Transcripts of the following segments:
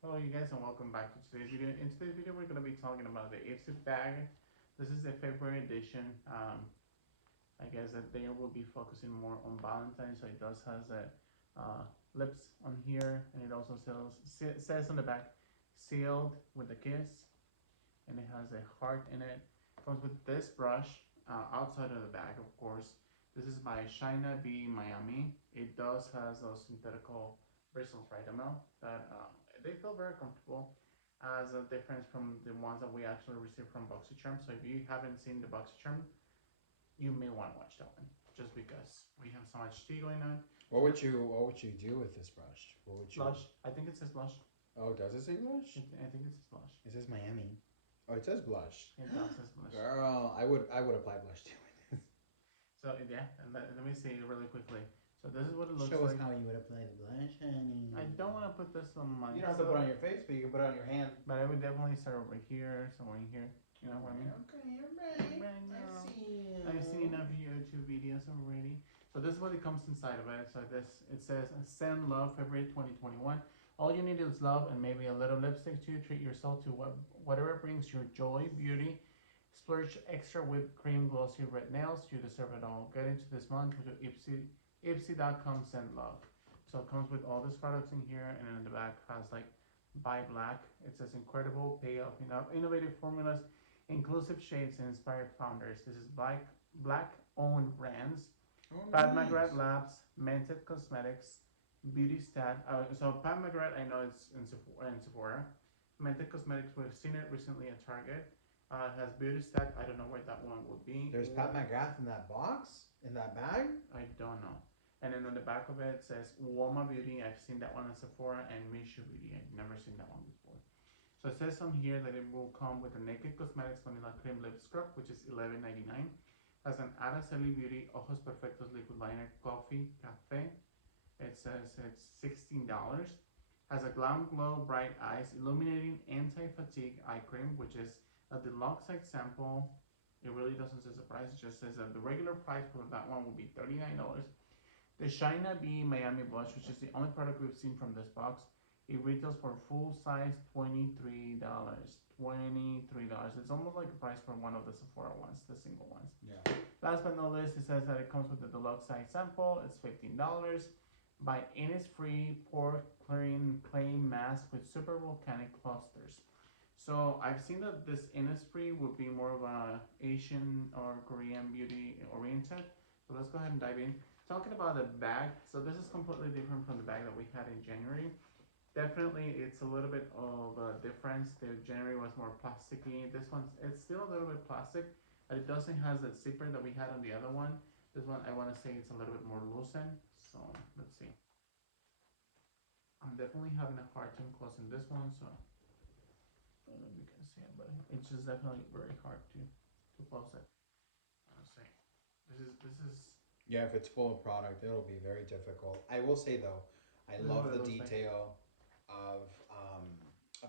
Hello you guys and welcome back to today's video. In today's video we're going to be talking about the Ipsy bag. This is the February edition. I guess that they will be focusing more on Valentine's, so it does has a lips on here, and it also says on the back sealed with a kiss, and it has a heart in it. Comes with this brush outside of the bag, of course. This is by China B Miami. It does has those synthetical bristles, right, Amel? That they feel very comfortable, as a difference from the ones that we actually received from BoxyCharm. So if you haven't seen the BoxyCharm, you may want to watch that one, just because we have so much tea going on. What would you do with this brush? What would you? Blush. I think it says blush. Oh, does it say blush? I think it says blush. It says Miami. Oh, it says blush. It does says blush. Girl, I would apply blush to it. So yeah, and let me see it really quickly. So this is what it looks Show us like. how you would apply the blush, honey. I don't want to put this on my. You don't have to put it on your face, but you can put it on your hand. But I would definitely start over here, somewhere in here. You know what I mean? Okay, you're right. Right now. I see you. I've seen enough YouTube videos already. So this is what it comes inside of it. So it says send love February 2021. All you need is love and maybe a little lipstick to treat yourself to whatever brings your joy, beauty. Splurge extra whipped cream, glossy red nails. You deserve it all. Get into this month with your Ipsy.com send love. So it comes with all these products in here, and in the back has like buy black. It says incredible payoff, innovative formulas, inclusive shades, and inspired founders. This is black owned brands. Oh, Pat nice. McGrath Labs, Mented Cosmetics, Beauty Stat. So Pat McGrath, I know it's in Sephora. Mented Cosmetics, we've seen it recently at Target. It has Beauty Stat. I don't know where that one would be. There's Pat McGrath in that box, in that bag. I don't know. And then on the back of it says Woma Beauty. I've seen that one at Sephora, and Mishu Beauty. I've never seen that one before. So it says on here that it will come with a Naked Cosmetics Vanilla Cream Lip Scrub, which is $11.99. Has an Araceli Beauty Ojos Perfectos Liquid Liner Coffee Cafe. It says it's $16. Has a Glam Glow Bright Eyes Illuminating Anti-Fatigue Eye Cream, which is a deluxe size sample. It really doesn't say the price. It just says that the regular price for that one will be $39. The China B Miami Blush, which is the only product we've seen from this box. It retails for full size $23. $23. It's almost like the price for one of the Sephora ones, the single ones. Yeah. Last but not least, it says that it comes with the deluxe size sample. It's $15. By Innisfree Pore Clearing Clay Mask with Super Volcanic Clusters. So I've seen that this Innisfree would be more of a Asian or Korean beauty oriented. So let's go ahead and dive in. Talking about the bag, so this is completely different from the bag that we had in January. Definitely, it's a little bit of a difference. The January was more plasticky. This one, it's still a little bit plastic, but it doesn't have that zipper that we had on the other one. This one, I want to say it's a little bit more loosened. So let's see. I'm definitely having a hard time closing this one, so I don't know if you can see it, but it's just definitely very hard to close it. Let's see. This is. Yeah, if it's full of product, it'll be very difficult. I will say though, I love the detail of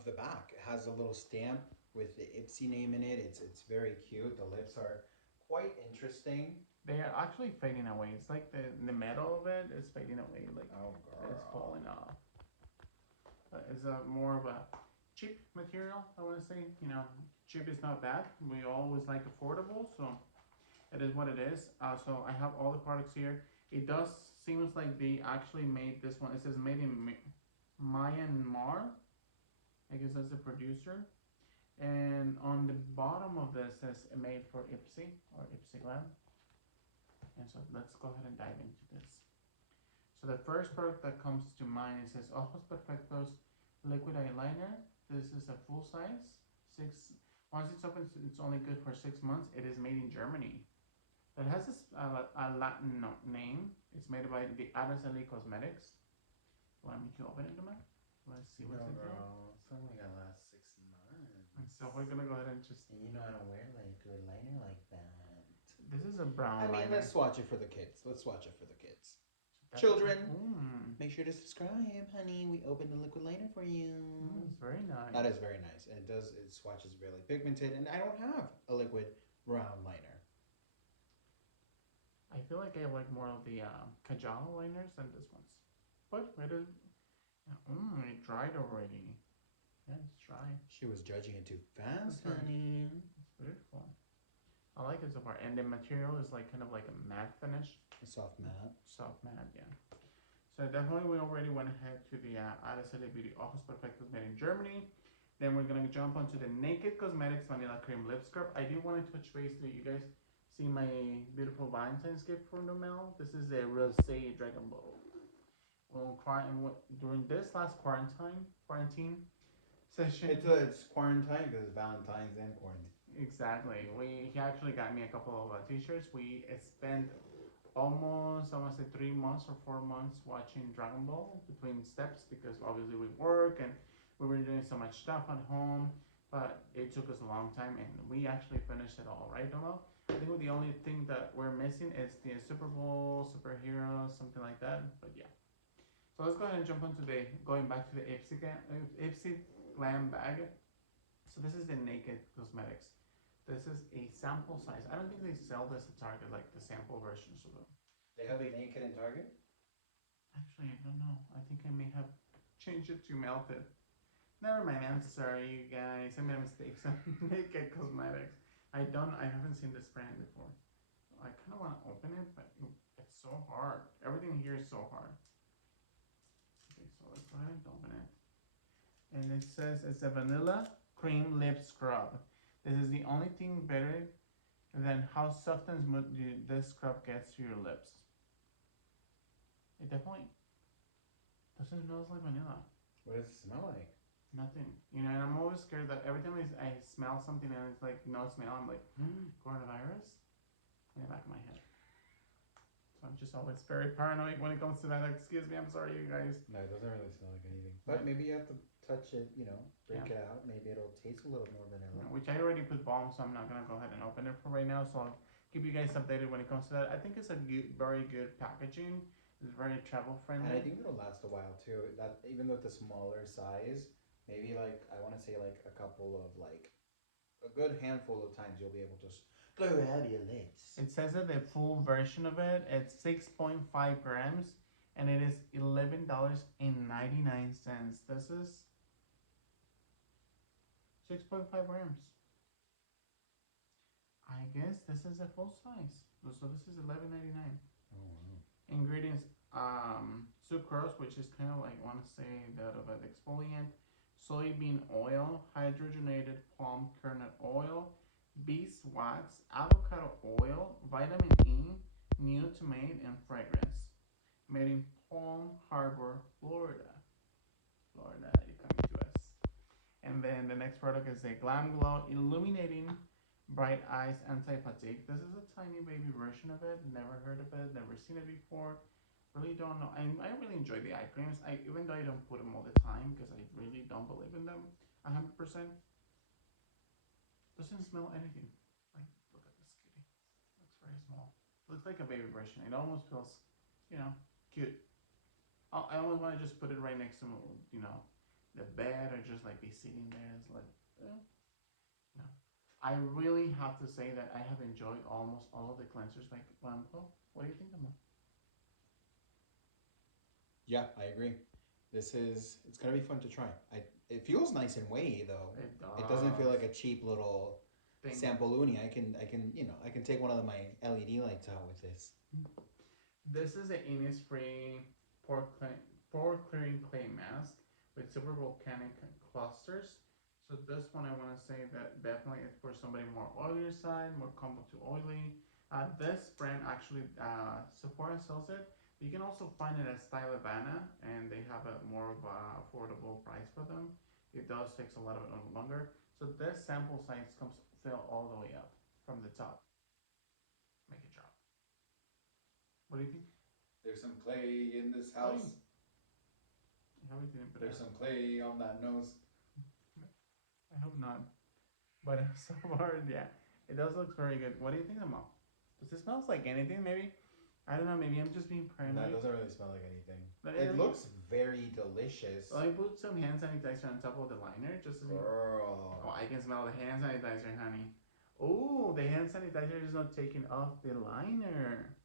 the back. It has a little stamp with the Ipsy name in it. It's very cute. The lips are quite interesting. They are actually fading away. It's like the metal of it is fading away. Like Oh, it's girl. falling off. It's a more of a cheap material, I want to say. Cheap is not bad. We always like affordable, so it is what it is. So I have all the products here. It does seems like they actually made this one. It says made in Myanmar. I guess that's the producer. And on the bottom of this says made for Ipsy or Ipsy Glam. And so let's go ahead and dive into this. So the first product that comes to mind, it says Ojos Perfectos Liquid Eyeliner. This is a full size. Once it's open, it's only good for 6 months. It is made in Germany. It has a Latin name. It's made by the Araceli Cosmetics. Want me to open it, man? Let's see what's in here. It's only gonna last 6 months. And so we're gonna go ahead and just. And you know I don't wear like good liner like that. This is a brown liner. let's swatch it for the kids. Let's swatch it for the kids. Children, Mm, make sure to subscribe, honey. We opened the liquid liner for you. it's very nice. That is very nice. And it swatches really pigmented. And I don't have a liquid brown liner. I feel like I like more of the Kajal liners than this one's. But it is. It dried already. Yeah, it's dry. She was judging it too fast, It's very- honey. It's beautiful. I like it so far. And the material is like kind of like a matte finish. A soft matte. Soft matte, yeah. So definitely we already went ahead to the Araceli Beauty Ojos Perfectos made in Germany. Then we're gonna jump onto the Naked Cosmetics Vanilla Cream Lip Scrub. I do want to touch base that you guys see my beautiful Valentine's gift from the mail. This is a Rosé Dragon Ball. Well, during this last quarantine session. It's quarantine because it's Valentine's and quarantine. Exactly. He actually got me a couple of t-shirts. We spent almost, I want to say 3 months or 4 months watching Dragon Ball between steps because obviously we work and we were doing so much stuff at home. But it took us a long time and we actually finished it all, right, Donald? I think the only thing that we're missing is the Super Bowl, superheroes, something like that. But yeah. So let's go ahead and jump into going back to the Ipsy Glam bag. So this is the Naked Cosmetics. This is a sample size. I don't think they sell this at Target, like the sample versions of them. They have a Naked in Target? Actually, I don't know. I think I may have changed it to Melted. Never mind, I'm sorry, you guys. I made a mistake. So Naked Cosmetics. I haven't seen this brand before. I kind of want to open it, but it's so hard. Everything here is so hard. Okay, so let's go ahead and open it. And it says it's a vanilla cream lip scrub. This is the only thing better than how soft and smooth this scrub gets to your lips. It definitely doesn't smell like vanilla. What does it smell like? Nothing. You know, and I'm always scared that every time I smell something and it's like no smell, I'm like, coronavirus? In the back of my head. So I'm just always very paranoid when it comes to that. Like, excuse me, I'm sorry, you guys. No, it doesn't really smell like anything. But maybe you have to touch it, break it out. Maybe it'll taste a little more vanilla. Which I already put balm, so I'm not going to go ahead and open it for right now. So I'll keep you guys updated when it comes to that. I think it's a very good packaging. It's very travel friendly. And I think it'll last a while too. That even with the smaller size, maybe like I want to say like a couple of like a good handful of times you'll be able to glue out your lips. It says that the full version of it, it's 6.5 grams, and it is $11.99. This is 6.5 grams. I guess this is a full size. So this is $11.99. Oh wow. Ingredients: sucrose, which is kind of like I want to say that of an exfoliant, soybean oil, hydrogenated palm kernel oil, beeswax, avocado oil, vitamin E, neotamate, and fragrance. Made in Palm Harbor, Florida. Florida, you're coming to us. And then the next product is a Glam Glow Illuminating Bright Eyes Anti-Fatigue. This is a tiny baby version of it. Never heard of it. Never seen it before. Really don't know. I really enjoy the eye creams. Even though I don't put them all the time because I really don't believe in them 100%. Doesn't smell anything. Like, look at this kitty. Looks very small. Looks like a baby version. It almost feels, cute. I almost want to just put it right next to, the bed or just like be sitting there. It's like, no. I really have to say that I have enjoyed almost all of the cleansers like Glam Glow. What do you think, Emma? Yeah, I agree. It's gonna be fun to try. It feels nice and weighty though. It does. It doesn't feel like a cheap little Thing. Sampoluni. I can take one of my LED lights out with this. This is an Innisfree pore clearing clay mask with super volcanic clusters. So this one I want to say that definitely is for somebody more oilier side, more combo to oily. This brand actually Sephora sells it. You can also find it at Style Havana, and they have a more of a affordable price for them. It does takes a lot of it longer. So this sample size comes fill all the way up from the top. Make it drop. What do you think? There's some clay in this house. Everything, but There's some clay on that nose. I hope not. But so far, yeah, it does look very good. What do you think, Mom? Does it smell like anything? Maybe. I don't know. Maybe I'm just being paranoid. That doesn't really smell like anything. But It looks very delicious. So I put some hand sanitizer on top of the liner just to see. Girl. Oh, I can smell the hand sanitizer, honey. Oh, the hand sanitizer is not taking off the liner.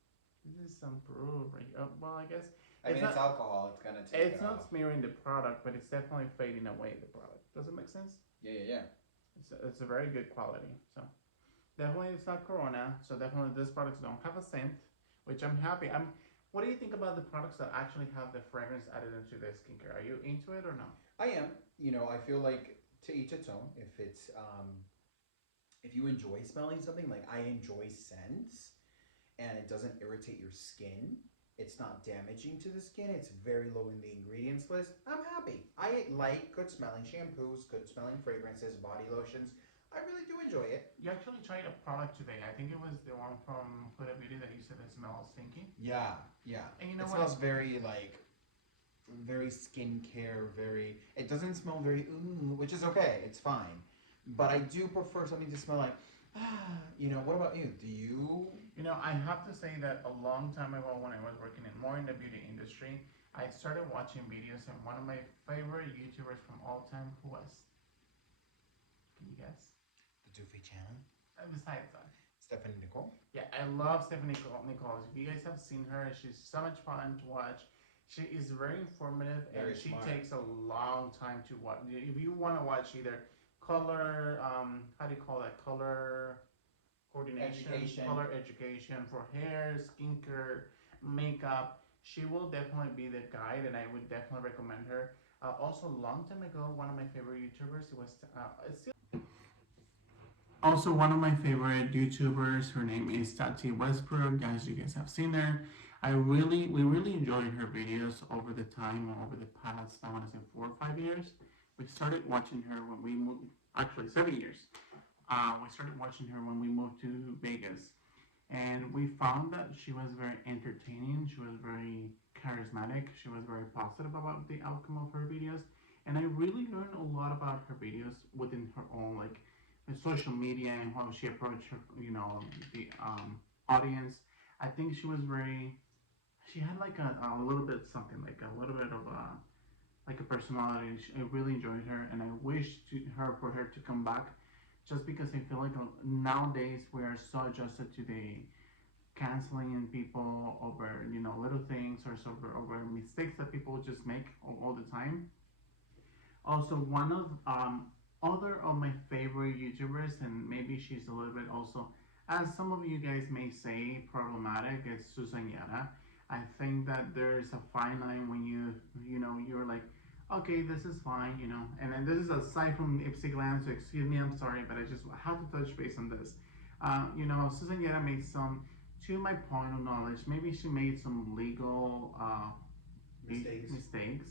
This is some proof, right? Oh, well, I guess I mean, it's alcohol. It's gonna take It's it not off. smearing the product, but it's definitely fading away the product. Does it make sense? Yeah. It's a very good quality. So definitely it's not Corona. So definitely these products don't have a scent, which I'm happy. What do you think about the products that actually have the fragrance added into their skincare? Are you into it or no? I am. You know, I feel like to each its own. If you enjoy smelling something, like I enjoy scents, and it doesn't irritate your skin, it's not damaging to the skin, it's very low in the ingredients list, I'm happy. I like good smelling shampoos, good smelling fragrances, body lotions. I really do enjoy it. You actually tried a product today. I think it was the one from Huda Beauty that you said it smells stinky. Yeah. And you know It what? smells very like very skincare, very it doesn't smell very which is okay, it's fine. But I do prefer something to smell like what about you? Do you I have to say that a long time ago when I was working more in the beauty industry, I started watching videos and one of my favorite YouTubers from all time, who was? Can you guess? the Doofy channel? Besides that. Stephanie Nicole? Yeah, I love Stephanie Nicole. If you guys have seen her, she's so much fun to watch. She is very informative and Very she smart. takes a long time to watch. If you want to watch either color, how do you call that? Color coordination, color education for hair, skincare, makeup. She will definitely be the guide, and I would definitely recommend her. Also, a long time ago, one of my favorite YouTubers, it was it's still also one of my favorite YouTubers. Her name is Tati Westbrook. As you guys have seen her, we really enjoyed her videos over the time, over the past, I want to say 4 or 5 years. We started watching her when we moved, actually 7 years. We started watching her when we moved to Vegas, and we found that she was very entertaining. She was very charismatic. She was very positive about the outcome of her videos, and I really learned a lot about her videos within her own like social media and how she approached her, the audience. I think she was very. She had like a little bit something like a little bit of a like a personality. I really enjoyed her, and I wish for her to come back, just because I feel like nowadays we are so adjusted to the canceling people over little things or over mistakes that people just make all the time. Also, one of other of my favorite YouTubers, and maybe she's a little bit also, as some of you guys may say, problematic, is Susan Yara. I think that there is a fine line when you're like, okay, this is fine, and then this is aside from Ipsy Glam, so excuse me, I'm sorry, but I just have to touch base on this. Susan Yara made some, to my point of knowledge, maybe she made some legal mistakes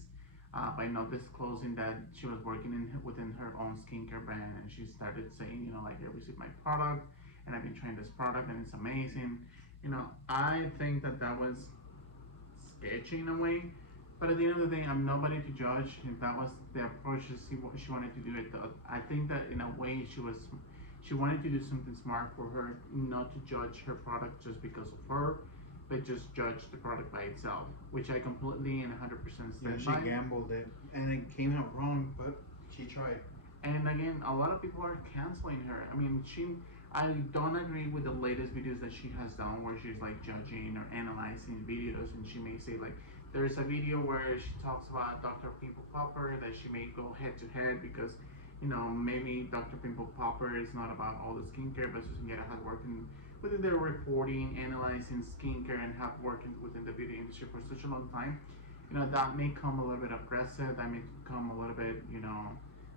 by not disclosing that she was working within her own skincare brand, and she started saying, like, I received my product and I've been trying this product and it's amazing. I think that was sketchy in a way, but at the end of the day, I'm nobody to judge if that was the approach she wanted to do it. I think that in a way she wanted to do something smart for her, not to judge her product just because of her, but just judge the product by itself, which I completely and 100% stand by. She gambled it, and it came out wrong, but she tried. And again, a lot of people are canceling her. I mean, I don't agree with the latest videos that she has done where she's like judging or analyzing videos, and she may say like, there's a video where she talks about Dr. Pimple Popper that she may go head to head because, maybe Dr. Pimple Popper is not about all the skincare, but Susan Yara has worked within their reporting, analyzing skincare, and have worked within the beauty industry for such a long time. That may come a little bit aggressive. That may come a little bit,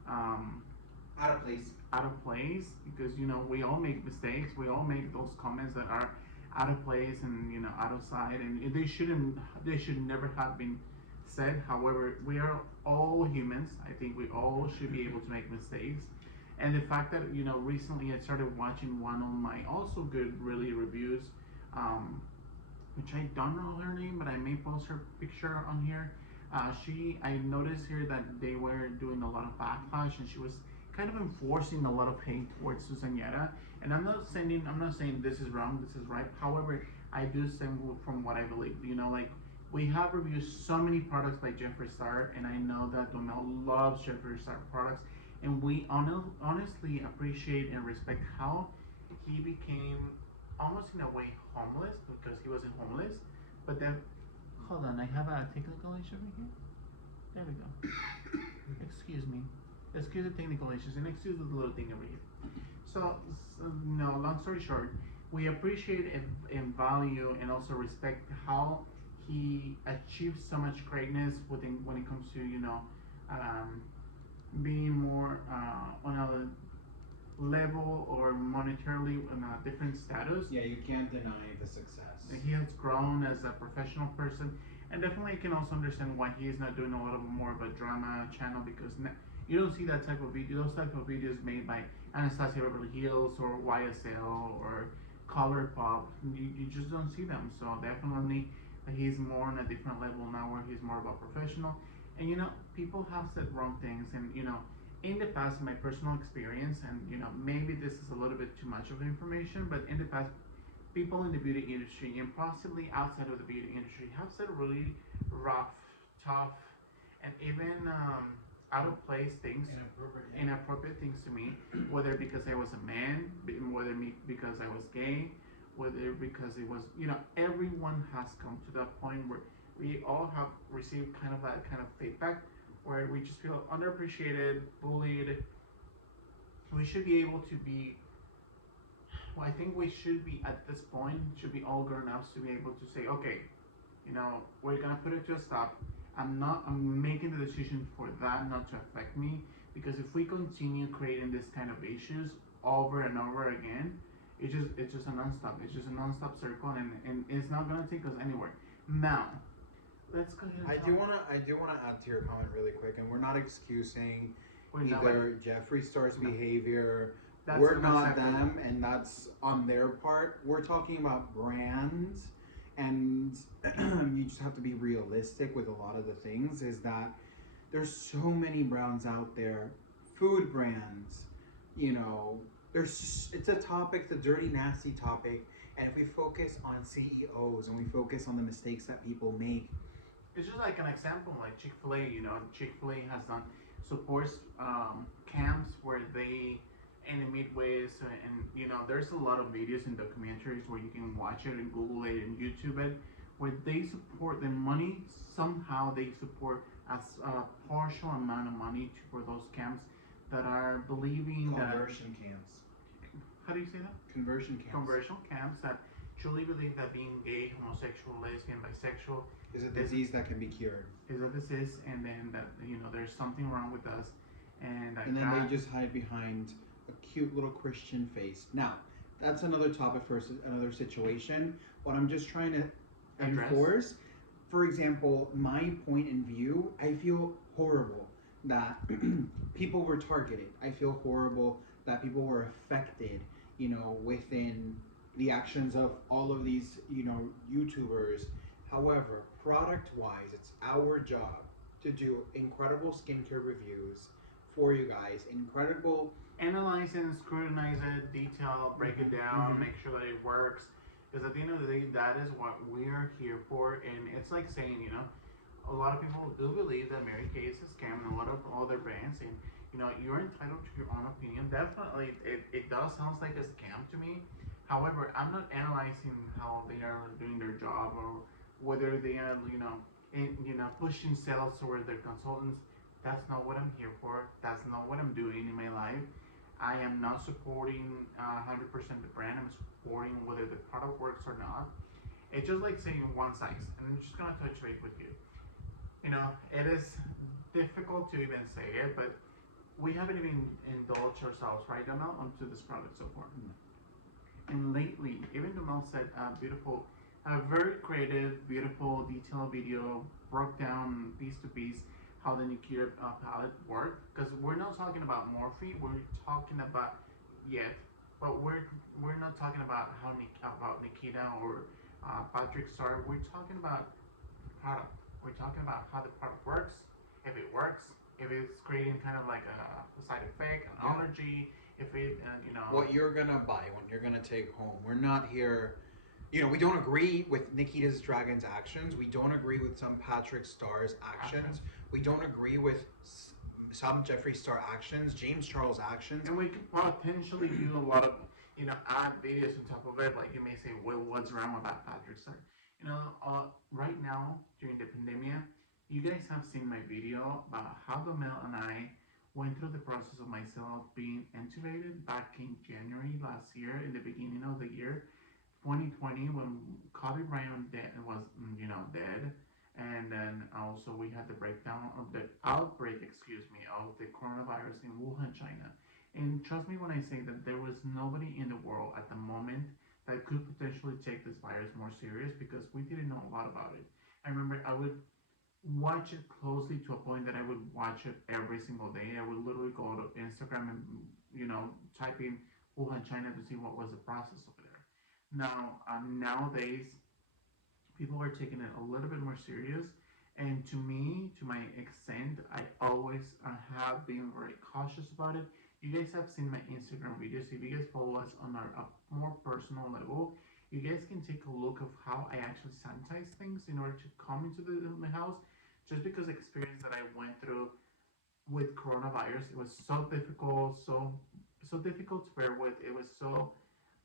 Out of place. Out of place, because we all make mistakes. We all make those comments that are out of place and out of sight, and they should never have been said. However, we are all humans. I think we all should be able to make mistakes. And the fact that recently I started watching one of my also good really reviews, which I don't know her name, but I may post her picture on here. I noticed here that they were doing a lot of backlash, and she was kind of enforcing a lot of hate towards Susan Yara. And I'm not saying this is wrong, this is right. However, I do say from what I believe. Like, we have reviewed so many products by Jeffree Star, and I know that Domel loves Jeffree Star products, and we honestly appreciate and respect how he became almost in a way homeless, because he wasn't homeless, but then Hold on, I have a technical issue over here. There we go. Excuse me. Excuse the technical issues and excuse the little thing over here. So no, long story short, we appreciate and value and also respect how he achieved so much greatness within when it comes to um, being more on a level or monetarily on a different status. Yeah, you can't deny the success. He has grown as a professional person, and definitely you can also understand why he is not doing a lot of more of a drama channel because you don't see that type of video. Those type of videos made by Anastasia Beverly Hills or YSL or Color Pop. You just don't see them. So definitely he's more on a different level now where he's more of a professional. And people have said wrong things, and in the past, in my personal experience, and maybe this is a little bit too much of information, but in the past, people in the beauty industry and possibly outside of the beauty industry have said really rough, tough, and even out of place things, inappropriate things to me, whether because I was a man, whether because I was gay, whether because it was, everyone has come to that point where we all have received kind of that kind of feedback where we just feel underappreciated, bullied. We should be able to be I think we should be at this point, should be all grown ups to be able to say, okay, we're gonna put it to a stop. I'm making the decision for that not to affect me because if we continue creating this kind of issues over and over again, it's just a non-stop. It's just a non-stop circle, and it's not gonna take us anywhere. Now, let's go ahead. I do wanna add to your comment really quick, and we're not excusing either Jeffree Star's behavior. We're not them, and that's on their part. We're talking about brands, and you just have to be realistic with a lot of the things. Is that there's so many brands out there, food brands. It's a topic, it's a dirty, nasty topic, and if we focus on CEOs and we focus on the mistakes that people make, it's just like an example, like Chick-fil-A. Chick-fil-A has done supports camps where they. In the Midwest, and there's a lot of videos and documentaries where you can watch it and Google it and YouTube it, where they support the money. Somehow they support as a partial amount of money for those camps that are believing conversion camps. How do you say that? Conversion camps. Conversion camps that truly believe that being gay, homosexual, lesbian, bisexual is a disease that can be cured. Is a disease, and then that there's something wrong with us, and then they just hide behind a cute little Christian face. Now, that's another topic for another situation. What I'm just trying to enforce, for example, my point in view, I feel horrible that people were targeted. I feel horrible that people were affected, within the actions of all of these, YouTubers. However, product-wise, it's our job to do incredible skincare reviews for you guys. Incredible. Analyze and scrutinize it, detail, break it down, make sure that it works. Because at the end of the day, that is what we're here for. And it's like saying, a lot of people do believe that Mary Kay is a scam and a lot of other brands. And, you're entitled to your own opinion. Definitely, it does sound like a scam to me. However, I'm not analyzing how they are doing their job or whether they are, pushing sales toward their consultants. That's not what I'm here for. That's not what I'm doing in my life. I am not supporting 100% the brand. I'm supporting whether the product works or not. It's just like saying one size. And I'm just going to touch base with you. It is difficult to even say it, but we haven't even indulged ourselves right now onto this product so far. And lately, even Mel said a very creative, beautiful, detailed video, broke down piece to piece how the Nikita palette worked, because we're not talking about Morphe, we're talking about but we're not talking about about Nikita or Patrick Star. We're talking about product. We're talking about how the product works, if it works, if it's creating kind of like a side effect, an allergy, if it what you're gonna buy, what you're gonna take home. We're not here. We don't agree with Nikita's Dragon's actions. We don't agree with some Patrick Star's actions. We don't agree with some Jeffree Star actions, James Charles actions. And we could potentially do a lot of, add videos on top of it. Like you may say, well, what's wrong about Patrick Star? Right now during the pandemic, you guys have seen my video about how the Mel and I went through the process of myself being intubated back in January last year, in the beginning of the year 2020, when Kobe Bryant was, dead. And then also we had the breakdown of the outbreak, of the coronavirus in Wuhan, China. And trust me when I say that there was nobody in the world at the moment that could potentially take this virus more serious because we didn't know a lot about it. I remember I would watch it closely to a point that I would watch it every single day. I would literally go to Instagram and type in Wuhan, China to see what was the process over there. Now, nowadays, people are taking it a little bit more serious, and to me, to my extent, I always have been very cautious about it. You guys have seen my Instagram videos. If you guys follow us on our more personal level, you guys can take a look of how I actually sanitize things in order to come into the house. Just because the experience that I went through with coronavirus, it was so difficult, so difficult to bear with.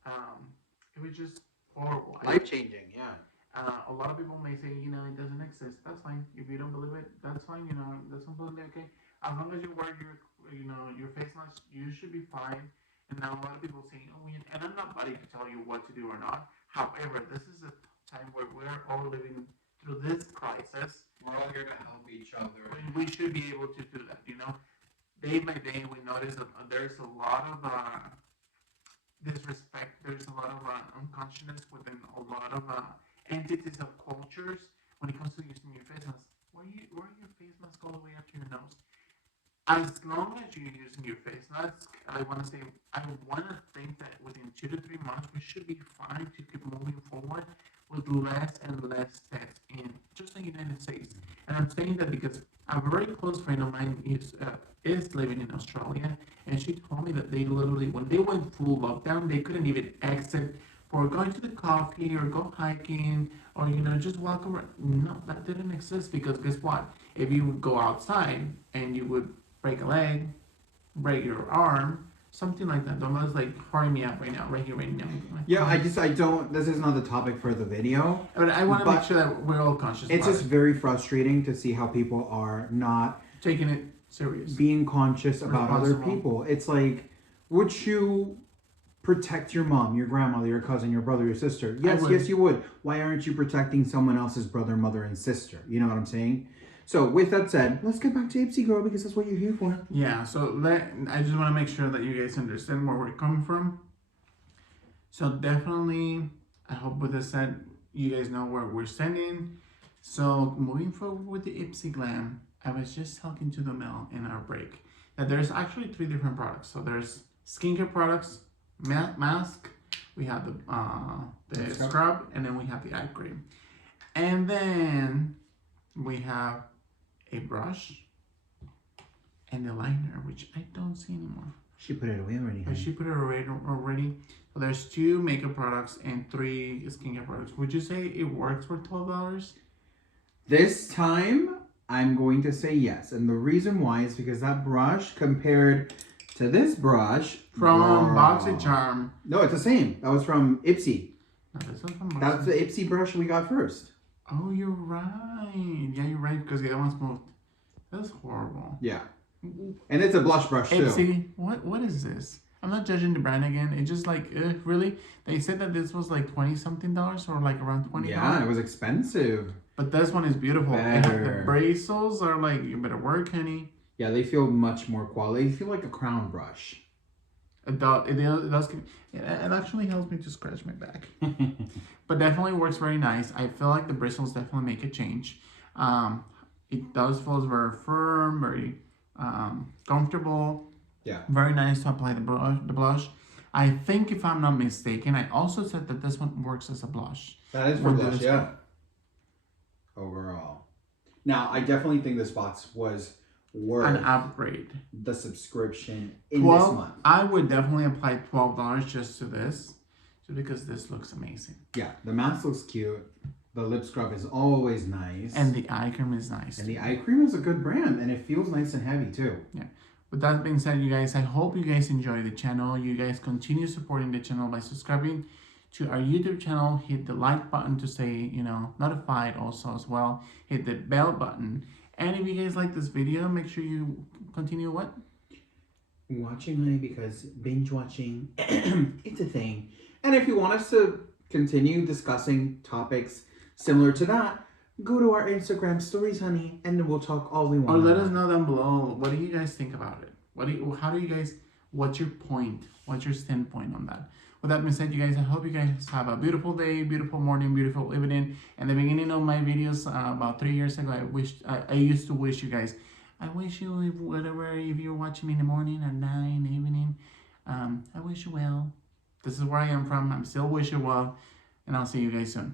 Um, it was just horrible. Life changing, yeah. A lot of people may say, it doesn't exist. That's fine. If you don't believe it, that's fine. That's completely okay. As long as you wear your face mask, you should be fine. And now a lot of people say, oh, and I'm not buddy to tell you what to do or not. However, this is a time where we're all living through this crisis. We're all here to help each other. And we should be able to do that. Day by day, we notice that there's a lot of disrespect. There's a lot of unconsciousness within a lot of entities of cultures when it comes to using your face mask. Wear your face mask all the way up to your nose. As long as you're using your face mask, I want to think that within 2 to 3 months, we should be fine to keep moving forward with less and less deaths in just the United States. And I'm saying that because a very close friend of mine is living in Australia, and she told me that they literally, when they went full lockdown, they couldn't even exit for going to the coffee or go hiking or just walk around. No, that didn't exist because guess what? If you would go outside and you would break a leg, break your arm, something like that. Don't like hurry me up right now, right here, right now. Yeah, I don't. This is not the topic for the video. But I want to make sure that we're all conscious. It's just very frustrating to see how people are not taking it serious, being conscious about other people. It's like, would you protect your mom, your grandmother, your cousin, your brother, your sister? Yes, you would. Why aren't you protecting someone else's brother, mother, and sister? You know what I'm saying? So with that said, let's get back to Ipsy, girl, because that's what you're here for. Yeah, so I just want to make sure that you guys understand where we're coming from. So definitely, I hope with this said, you guys know where we're standing. So moving forward with the Ipsy Glam, I was just talking to the Mel in our break that there's actually 3 different products. So there's skincare products, mask, we have the scrub, and then we have the eye cream. And then we have a brush and the liner, which I don't see anymore. She put it away already. But she put it away already. So there's 2 makeup products and 3 skincare products. Would you say it works for $12? This time, I'm going to say yes. And the reason why is because that brush compared to this brush from BoxyCharm. No, it's the same. That was from Ipsy. No, this one's from Boxy. That's the Ipsy brush we got first. Oh, you're right. Yeah, you're right, because the other one's moved. That's horrible. Yeah. And it's a blush brush, too. Ipsy, what is this? I'm not judging the brand again. It's just like, really? They said that this was like $20-something or like around $20. Yeah, it was expensive. But this one is beautiful. Better. The bristles are like, you better work, honey. Yeah, they feel much more quality. They feel like a crown brush. It actually helps me to scratch my back. But definitely works very nice. I feel like the bristles definitely make a change. It does feel very firm, very comfortable. Yeah. Very nice to apply the blush. I think if I'm not mistaken, I also said that this one works as a blush. That is for blush, yeah. Overall. Now, I definitely think this box was worth an upgrade. The subscription in this month. I would definitely apply $12 just to this, just because this looks amazing. Yeah, the mask looks cute. The lip scrub is always nice. And the eye cream is nice. And the eye cream is a good brand, and it feels nice and heavy too. Yeah. With that being said, you guys, I hope you guys enjoy the channel. You guys continue supporting the channel by subscribing to our YouTube channel. Hit the like button to stay, notified also as well. Hit the bell button. And if you guys like this video, make sure you continue what? Watching, honey, because binge watching, it's a thing. And if you want us to continue discussing topics similar to that, go to our Instagram stories, honey, and we'll talk all we want. Or let us know down below, what do you guys think about it? What's your point? What's your standpoint on that? With that being said, you guys, I hope you guys have a beautiful day, beautiful morning, beautiful evening. In the beginning of my videos, about 3 years ago, I used to wish you guys, I wish you, if you're watching me in the morning, at night, in the evening, I wish you well. This is where I am from. I'm still wish you well, and I'll see you guys soon.